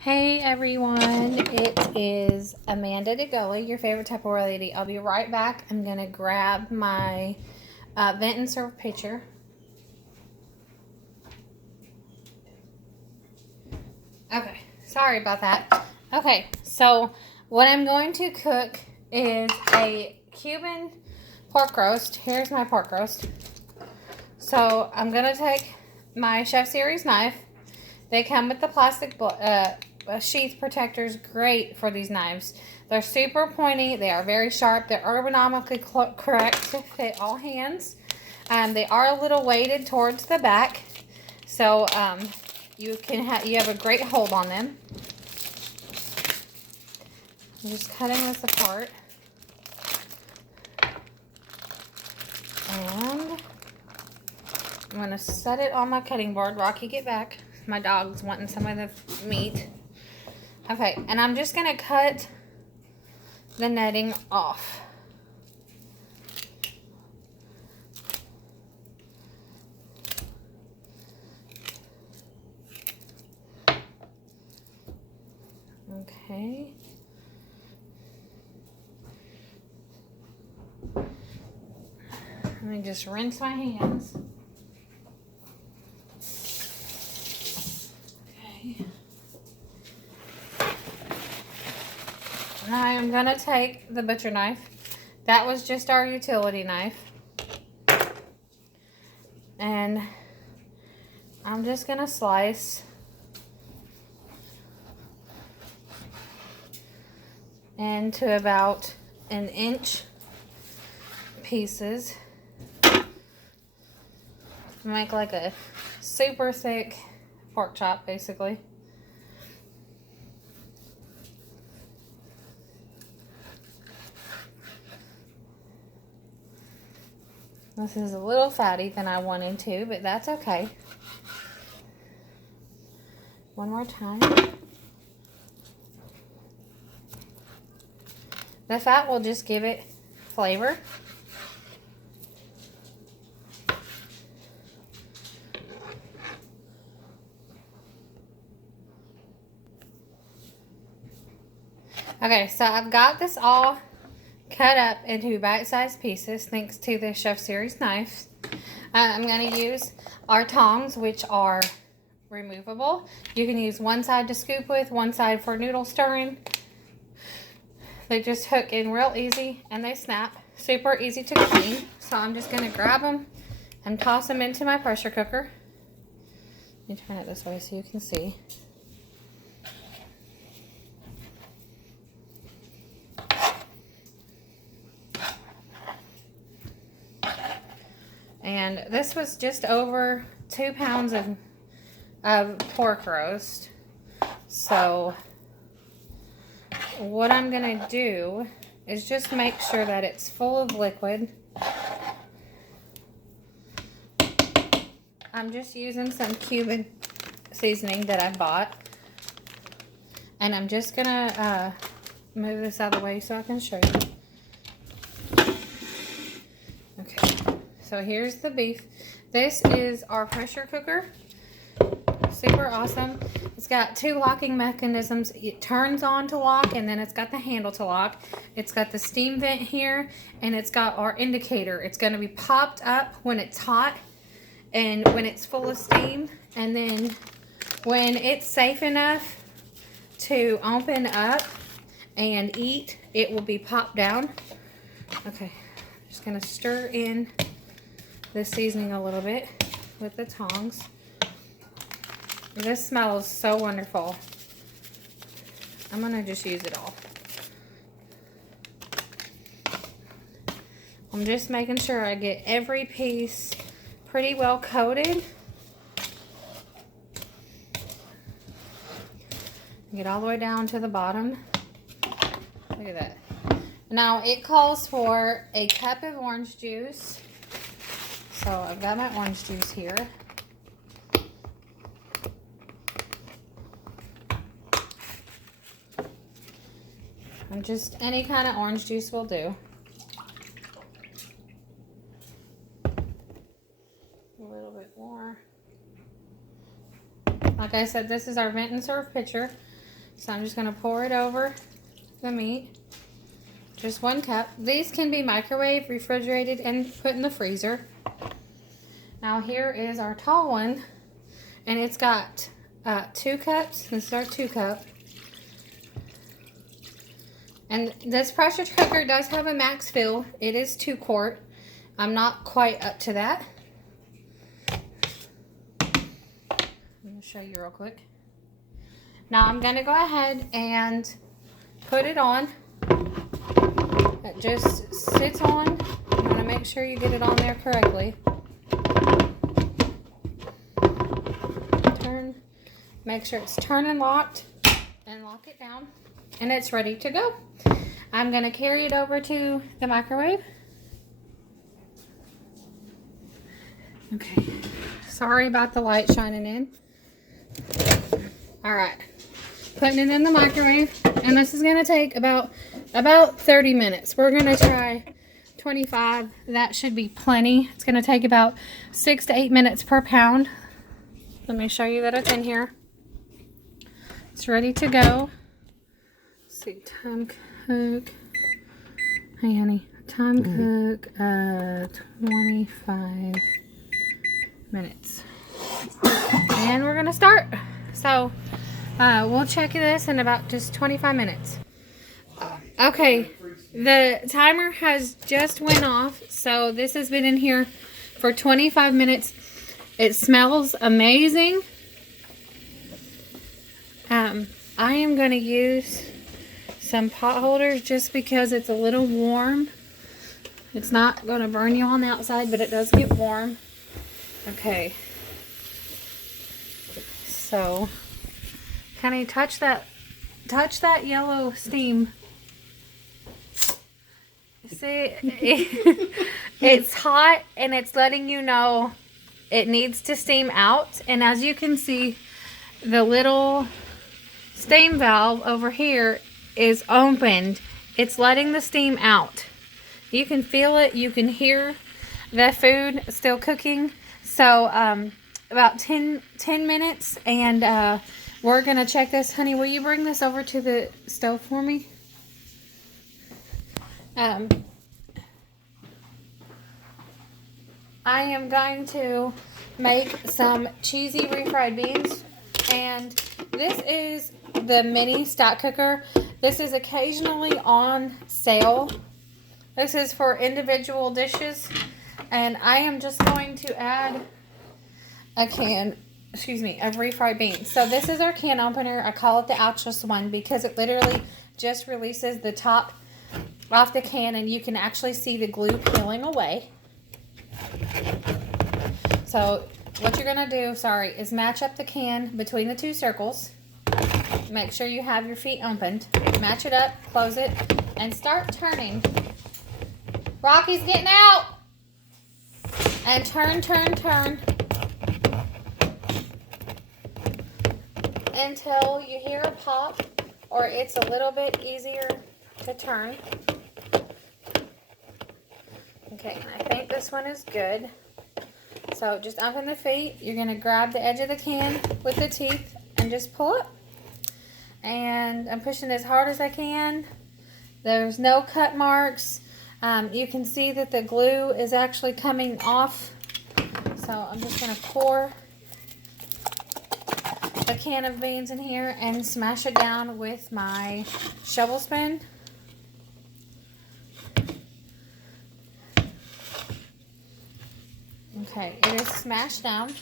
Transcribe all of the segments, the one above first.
Hey everyone, it is Amanda DeGully, your favorite Tupperware lady. I'll be right back. I'm going to grab my vent and serve pitcher. Okay, sorry about that. Okay, so what I'm going to cook is a Cuban pork roast. Here's my pork roast. So I'm going to take my Chef Series knife. They come with the plastic sheath protectors, great for these knives. They're super pointy. They are very sharp. They're ergonomically correct to fit all hands. They are a little weighted towards the back, so you have a great hold on them. I'm just cutting this apart, and I'm going to set it on my cutting board. Rocky, get back. My dog's wanting some of the meat. Okay, and I'm just going to cut the netting off. Okay. Let me just rinse my hands. Now I'm going to take the butcher knife. That was just our utility knife. And I'm just going to slice into about 1 inch pieces. Make like a super thick pork chop, basically. This is a little fatty than I wanted to, but that's okay. One more time. The fat will just give it flavor. Okay, so I've got this all cut up into bite-sized pieces thanks to the Chef Series knives. I'm going to use our tongs, which are removable. You can use one side to scoop with, one side for noodle stirring. They just hook in real easy and they snap. Super easy to clean. So I'm just going to grab them and toss them into my pressure cooker. Let me turn it this way so you can see. And this was just over 2 pounds of pork roast. So what I'm going to do is just make sure that it's full of liquid. I'm just using some Cuban seasoning that I bought. And I'm just going to move this out of the way so I can show you. Okay. So here's the beef. This is our pressure cooker. Super awesome. It's got 2 locking mechanisms. It turns on to lock, and then it's got the handle to lock. It's got the steam vent here, and it's got our indicator. It's going to be popped up when it's hot and when it's full of steam. And then when it's safe enough to open up and eat, it will be popped down. Okay, just going to stir in the seasoning a little bit with the tongs. This smells so wonderful. I'm going to just use it all. I'm just making sure I get every piece pretty well coated. Get all the way down to the bottom. Look at that. Now it calls for a cup of orange juice. So I've got my orange juice here. And just any kind of orange juice will do. A little bit more. Like I said, this is our vent and serve pitcher. So I'm just going to pour it over the meat. Just 1 cup. These can be microwaved, refrigerated, and put in the freezer. Now here is our tall one, and it's got 2 cups. This is our 2 cup. And this pressure cooker does have a max fill. It is 2 quart. I'm not quite up to that. I'm going to show you real quick. Now I'm going to go ahead and put it on. It just sits on. You want to make sure you get it on there correctly. Turn. Make sure it's turn locked, and lock it down. And it's ready to go. I'm going to carry it over to the microwave. Okay. Sorry about the light shining in. Alright. Putting it in the microwave. And this is going to take about 30 minutes. We're going to try 25. That should be plenty. It's going to take about 6 to 8 minutes per pound. Let me show you that it's in here. It's ready to go. Let's see, time cook. Hey, honey. Time cook 25 minutes. And we're going to start. So, we'll check this in about just 25 minutes. Okay, the timer has just went off, so this has been in here for 25 minutes. It smells amazing. I am going to use some pot holders just because it's a little warm. It's not going to burn you on the outside, but it does get warm. Okay. So, honey, touch that yellow steam. See, it's hot and it's letting you know it needs to steam out. And as you can see, the little steam valve over here is opened. It's letting the steam out. You can feel it. You can hear the food still cooking. So about 10 minutes, and we're going to check this. Honey, will you bring this over to the stove for me? I am going to make some cheesy refried beans, and this is the mini stack cooker. This is occasionally on sale. This is for individual dishes, and I am just going to add a can, of refried beans. So this is our can opener. I call it the ouchless one because it literally just releases the top off the can, and you can actually see the glue peeling away. So what you're going to do, is match up the can between the 2 circles. Make sure you have your feet opened. Match it up, close it, and start turning. Rocky's getting out! And turn. Until you hear a pop, or it's a little bit easier to turn. Okay, I think this one is good. So just open the feet. You're going to grab the edge of the can with the teeth and just pull it. And I'm pushing as hard as I can. There's no cut marks. You can see that the glue is actually coming off. So I'm just going to pour a can of beans in here and smash it down with my shovel spoon. Okay, it is smashed down.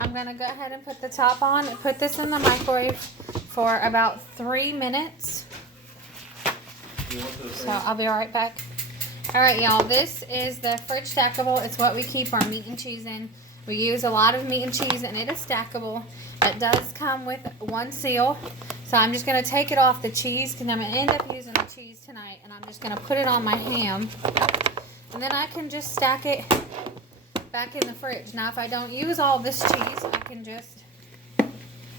I'm going to go ahead and put the top on and put this in the microwave for about 3 minutes. So I'll be right back. Alright, y'all, this is the fridge stackable. It's what we keep our meat and cheese in. We use a lot of meat and cheese, and it is stackable. It does come with 1 seal. So I'm just going to take it off the cheese because I'm going to end up using the cheese tonight. And I'm just going to put it on my ham. And then I can just stack it back in the fridge. Now, if I don't use all this cheese, I can just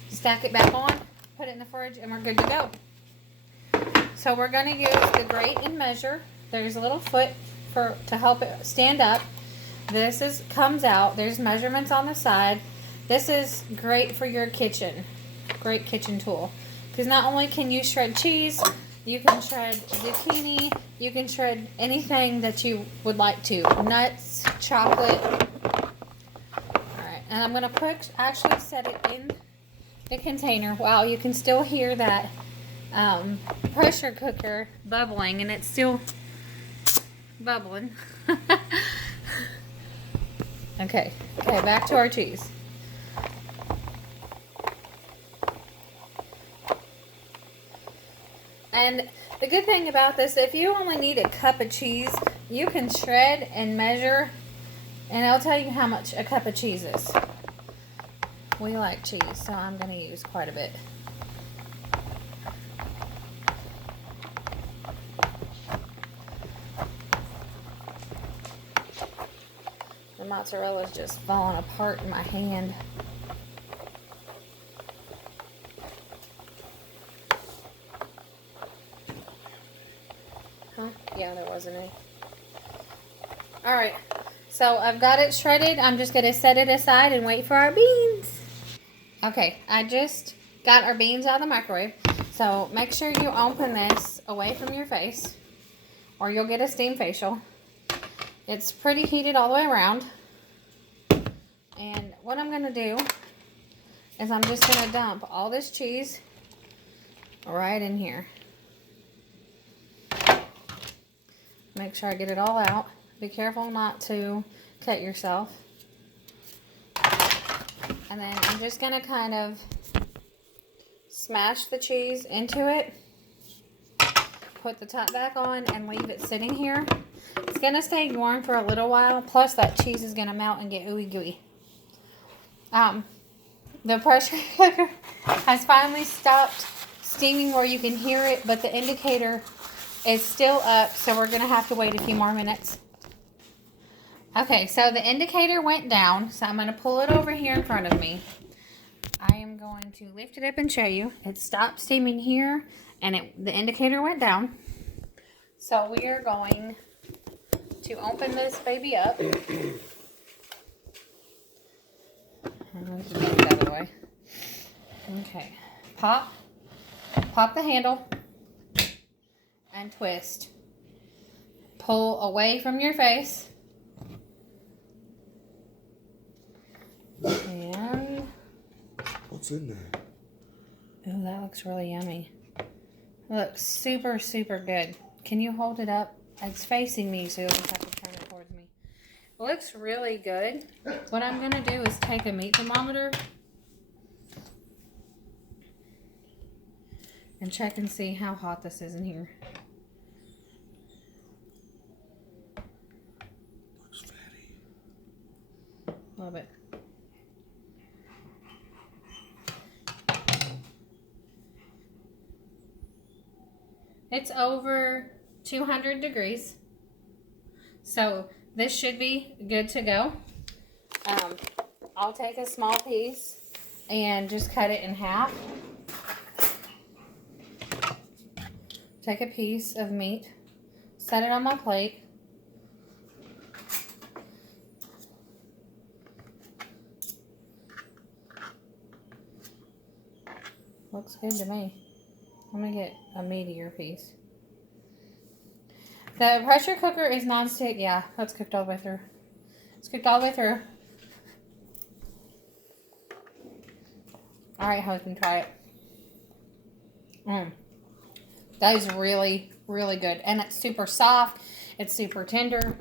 stack it back on, put it in the fridge, and we're good to go. So we're going to use the grate and measure. There's a little foot to help it stand up. This comes out. There's measurements on the side. This is great for your kitchen. Great kitchen tool. Because not only can you shred cheese, you can shred zucchini, you can shred anything that you would like to. Nuts, chocolate. Alright, and I'm going to actually set it in the container. Wow, you can still hear that pressure cooker bubbling, and it's still bubbling. Okay, back to our cheese. And the good thing about this, if you only need a cup of cheese, you can shred and measure, and it'll tell you how much a cup of cheese is. We like cheese, so I'm going to use quite a bit. The mozzarella is just falling apart in my hand. Huh? Yeah, there wasn't any. Alright, so I've got it shredded. I'm just going to set it aside and wait for our beans. Okay, I just got our beans out of the microwave. So make sure you open this away from your face, or you'll get a steam facial. It's pretty heated all the way around. And what I'm going to do is I'm just going to dump all this cheese right in here. Make sure I get it all out. Be careful not to cut yourself. And then I'm just going to kind of smash the cheese into it. Put the top back on and leave it sitting here. It's going to stay warm for a little while. Plus that cheese is going to melt and get ooey gooey. The pressure cooker has finally stopped steaming where you can hear it, but the indicator is still up, so we're going to have to wait a few more minutes. Okay, so the indicator went down, so I'm going to pull it over here in front of me. I am going to lift it up and show you. It stopped steaming here, and the indicator went down. So we are going to open this baby up. Let's just get that out of the way. Okay, pop the handle and twist. Pull away from your face. And what's in there? oh, that looks really yummy. It looks super, super good. Can you hold it up? It's facing me, so you'll just have to turn it towards me. It looks really good. What I'm going to do is take a meat thermometer and check and see how hot this is in here. Looks fatty. Love it. It's over 200 degrees. So this should be good to go. I'll take a small piece and just cut it in half. Take a piece of meat, set it on my plate. Looks good to me. I'm going to get a meatier piece. The pressure cooker is non-stick. Yeah, that's cooked all the way through. It's cooked all the way through. Alright, husband, try it. That is really, really good. And it's super soft. It's super tender.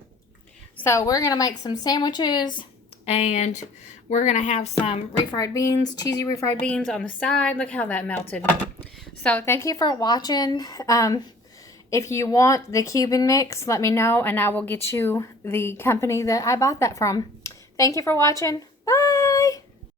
So we're going to make some sandwiches. And we're going to have some refried beans, cheesy refried beans on the side. Look how that melted. So thank you for watching. If you want the Cuban mix, let me know and I will get you the company that I bought that from. Thank you for watching.